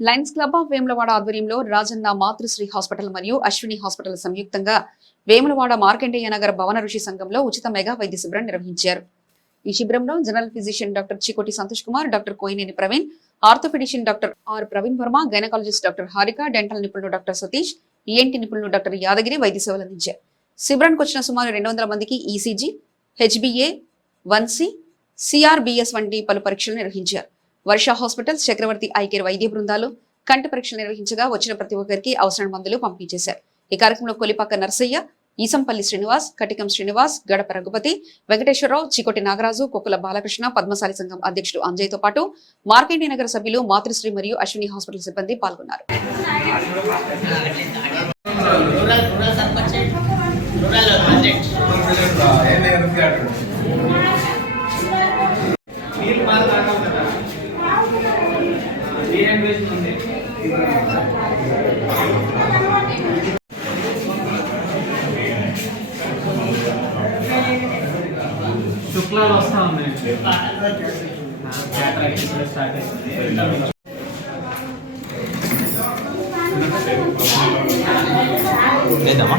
Lions club of Vemulawada ఆధ్వర్యంలో రాజన్న మాతృశ్రీ hospital మరియు Ashwini hospital సంయుక్తంగా వేములవాడ మార్కండేయ నగర భవన ఋషి సంఘంలో ఉచిత మెగా వైద్య శిబిరం నిర్వహించారు. ఈ శిబిరంలో general physician doctor Chikoti Santosh Kumar doctor Koyineni Praveen orthopedician doctor R Praveen Varma gynaecologist doctor Harika dental నిపుణులు డాక్టర్ సతీష్ ఈఎన్టీ నిపుణులు డాక్టర్ యాదగిరి వైద్య సేవలు అందించారు. శిబిరానికి వచ్చిన సుమారు రెండు వందల మందికి ఈసీజీ హెచ్బిఏ వన్సీ సిఆర్బిఎస్ వంటి పలు పరీక్షలు నిర్వహించారు. వర్ష హాస్పిటల్స్ చక్రవర్తి ఐకేర్ వైద్య బృందాలు కంటి పరీక్షలు నిర్వహించగా వచ్చిన ప్రతి ఒక్కరికి అవసరమైన మందులు పంపిణీ చేశారు ఈ కార్యక్రమంలో కొలిపాక నర్సయ్య ఈసంపల్లి శ్రీనివాస్ కటికం శ్రీనివాస్ గడప రఘుపతి వెంకటేశ్వరరావు చికోటి నాగరాజు కొక్కుల బాలకృష్ణ పద్మశాలి సంఘం అధ్యక్షుడు అంజయ్తో పాటు మార్కండే నగర సభ్యులు మాతృశ్రీ మరియు అశ్విని హాస్పిటల్ సిబ్బంది పాల్గొన్నారు. రూరల్ శుక్లాలు స్టార్ట్ అయింది లేదమ్మా.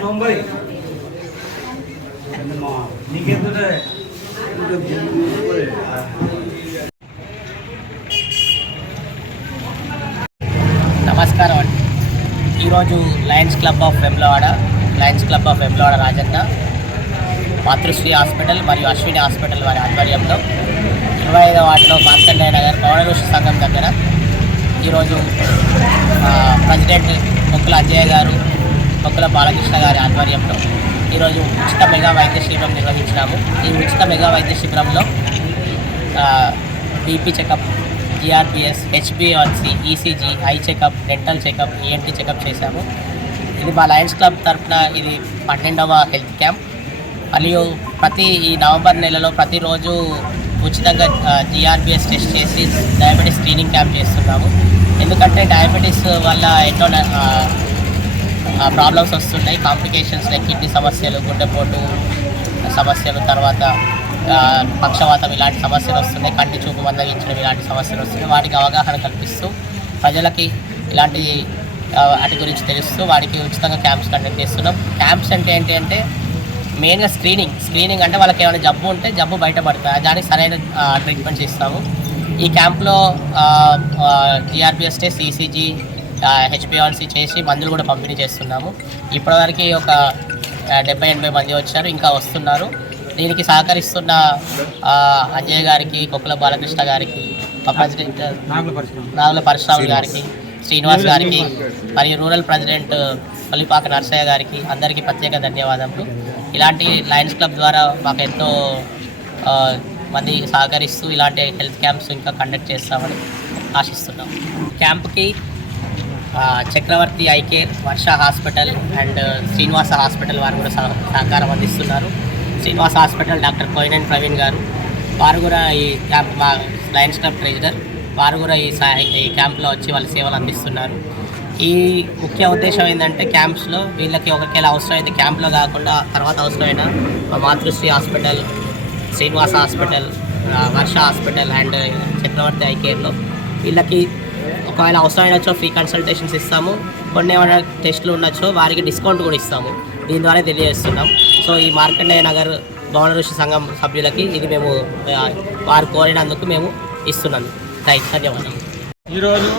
తొంభై. నమస్కారం అండి. ఈరోజు Lions Club of Vemlawada Lions Club of Vemlawada Rajanna Matrushri hospital మరియు అశ్విని హాస్పిటల్ వారి ఆధ్వర్యంలో ఇరవై ఐదవ వార్డులో మార్కండేయ నగర్ పౌరఋషి సంఘం దగ్గర ఈరోజు ఆ, ప్రెసిడెంట్ మొక్కుల అజయ్ గారు మొక్కుల బాలకృష్ణ గారి ఆధ్వర్యంలో ఈరోజు ఉచిత మెగా వైద్య శిబిరం నిర్వహించినాము. ఈ ఉచిత మెగా వైద్య శిబిరంలో BP checkup GRPS HBNC ECG eye checkup dental checkup ENT checkup చేశాము. ఇది మా లయన్స్ క్లబ్ తరఫున ఇది పన్నెండవ హెల్త్ క్యాంప్. మరియు ప్రతి ఈ నవంబర్ నెలలో ప్రతిరోజు ఉచితంగా జిఆర్పిఎస్ టెస్ట్ చేసి డయాబెటీస్ స్క్రీనింగ్ క్యాంప్ చేస్తున్నాము. ఎందుకంటే డయాబెటీస్ వల్ల ఎన్నో ప్రాబ్లమ్స్ వస్తున్నాయి కాంప్లికేషన్స్ లైక్ కిడ్నీ సమస్యలు గుండెపోటు సమస్యలు తర్వాత పక్షవాతం ఇలాంటి సమస్యలు వస్తున్నాయి కంటి చూపు మందగించడం ఇలాంటి సమస్యలు వస్తున్నాయి వాటికి అవగాహన కల్పిస్తూ ప్రజలకి ఇలాంటి వాటి గురించి తెలుస్తూ వాడికి ఉచితంగా క్యాంప్స్ కండక్ట్ చేస్తున్నాం. క్యాంప్స్ అంటే ఏంటి అంటే మెయిన్గా స్క్రీనింగ్ స్క్రీనింగ్ అంటే వాళ్ళకి ఏమైనా జబ్బు ఉంటే జబ్బు బయటపడుతుంది దానికి సరైన ట్రీట్మెంట్స్ ఇస్తాము ఈ క్యాంప్లో జిఆర్పిఎస్టే సిసిజీ హెచ్పిఆర్సీ చేసి మందులు కూడా పంపిణీ చేస్తున్నాము. ఇప్పటివరకు ఒక డెబ్బై ఎనభై మంది వచ్చారు ఇంకా వస్తున్నారు. దీనికి సహకరిస్తున్న ఆ, అజయ్ గారికి కొక్కుల బాలకృష్ణ గారికి ప్రెసిడెంట్ నాగుల పరశురాములు గారికి శ్రీనివాస్ గారికి మరియు రూరల్ ప్రెసిడెంట్ పల్లిపాక నర్సయ్య గారికి అందరికీ ప్రత్యేక ధన్యవాదములు. ఇలాంటి లయన్స్ క్లబ్ ద్వారా మాకు ఎంతో మంది సహకరిస్తూ ఇలాంటి హెల్త్ క్యాంప్స్ ఇంకా కండక్ట్ చేస్తామని ఆశిస్తున్నాం. క్యాంప్కి Chakravarthi eye care Varsha hospital and Srinivasa hospital వారు కూడా సహ- సహకారం అందిస్తున్నారు. శ్రీనివాస హాస్పిటల్ డాక్టర్ కోయినన్ ప్రవీణ్ గారు వారు కూడా ఈ క్యాంప్ మా లయన్స్ క్లబ్ ట్రెజరర్ వారు కూడా ఈ ఈ క్యాంప్లో వచ్చి వాళ్ళ సేవలు అందిస్తున్నారు. ఈ ముఖ్య ఉద్దేశం ఏంటంటే క్యాంప్స్లో వీళ్ళకి ఒకరికేలా అవసరమైతే క్యాంప్లో కాకుండా తర్వాత అవసరమైన Matrushri hospital Srinivasa hospital Varsha hospital and Chakravarthi eye కేర్లో వీళ్ళకి ఒకవేళ అవసరమైన ఫ్రీ కన్సల్టేషన్స్ ఇస్తాము. కొన్ని ఏమైనా టెస్టులు ఉండొచ్చో వారికి డిస్కౌంట్ కూడా ఇస్తాము. దీని ద్వారా తెలియజేస్తున్నాం. సో ఈ మార్కండేయ నగర్ భవన ఋషి సంఘం సభ్యులకి ఇది మేము వారు కోరినందుకు మేము ఇస్తున్నాం. థ్యాంక్ ధన్యవాదాలు ఈరోజు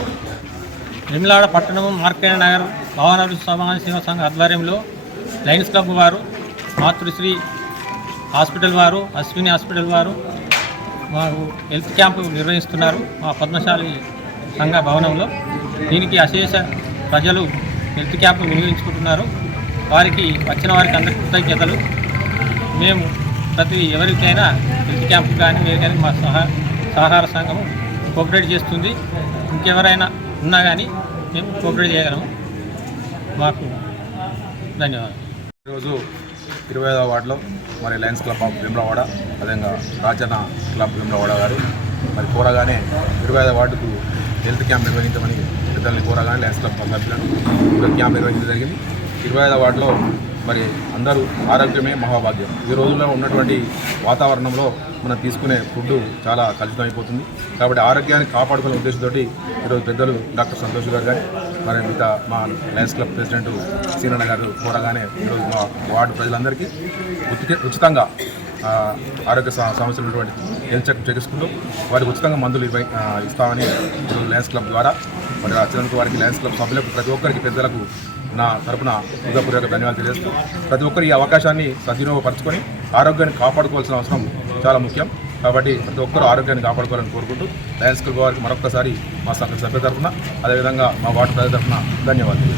విమ్లాడ పట్టణం మార్కెట్ నగర్ భవన సమాన సేవా సంఘ ఆధ్వర్యంలో లయన్స్ క్లబ్ వారు మాతృశ్రీ హాస్పిటల్ వారు అశ్విని హాస్పిటల్ వారు మాకు హెల్త్ క్యాంపు నిర్వహిస్తున్నారు. మా పద్మశాలి సంఘ భవనంలో దీనికి అశేష ప్రజలు హెల్త్ క్యాంపు వినియోగించుకుంటున్నారు. వారికి వచ్చిన వారికి అందరికీ కృతజ్ఞతలు. మేము ప్రతి ఎవరికైనా హెల్త్ క్యాంప్ కానీ వేరు కానీ మా సహా సహకార సంఘం కోఆపరేట్ చేస్తుంది. ఇంకెవరైనా ఉన్నా కానీ మేము కోఆపరేట్ చేయగలము. మాకు ధన్యవాదాలు. ఈరోజు ఇరవై ఐదవ వార్డులో మరి లయన్స్ క్లబ్ ఆఫ్ విమ్లవాడ అదేవిధంగా రాజన్న క్లబ్ విమ్లవాడ గారు. మరి కూరగానే ఇరవై ఐదవ వార్డుకు హెల్త్ క్యాంప్ నిర్వహించమని పెద్దల్ని కోరగానే లయన్స్ క్లబ్ సభ్యులను ఇక్కడ క్యాంప్ నిర్వహించడం జరిగింది. ఇరవై ఐదు వార్డులో మరి అందరూ ఆరోగ్యమే మహాభాగ్యం. ఈ రోజుల్లో ఉన్నటువంటి వాతావరణంలో మనం తీసుకునే ఫుడ్ చాలా కలుషితం అయిపోతుంది కాబట్టి ఆరోగ్యాన్ని కాపాడుకునే ఉద్దేశంతో ఈరోజు పెద్దలు డాక్టర్ సంతోష్ గారు కానీ మరి మిగతా మా లయన్స్ క్లబ్ ప్రెసిడెంట్ సీనన్న గారు కోరగానే ఈరోజు మా వార్డు ప్రజలందరికీ ఉచిత ఉచితంగా ఆరోగ్య సమస్యలు ఉన్నటువంటి హెల్త్ చెక్ చేసుకుంటూ వారికి ఉచితంగా మందులు ఇవ్వ ఇస్తామని లయన్స్ క్లబ్ ద్వారా మరి వచ్చినందుకు వారికి లయన్స్ క్లబ్ సభ్యులకు ప్రతి ఒక్కరికి పెద్దలకు నా తరపున హృదయపూర్వక ధన్యవాదాలు తెలియజేస్తూ ప్రతి ఒక్కరు ఈ అవకాశాన్ని సద్వినియోగపరచుకొని ఆరోగ్యాన్ని కాపాడుకోవాల్సిన అవసరం చాలా ముఖ్యం. కాబట్టి ప్రతి ఒక్కరూ ఆరోగ్యాన్ని కాపాడుకోవాలని కోరుకుంటూ లయన్స్ క్లబ్ వారికి మరొకసారి మా సభ్య సభ్య తరఫున అదేవిధంగా మా వార్డు ప్రజల తరఫున ధన్యవాదాలు.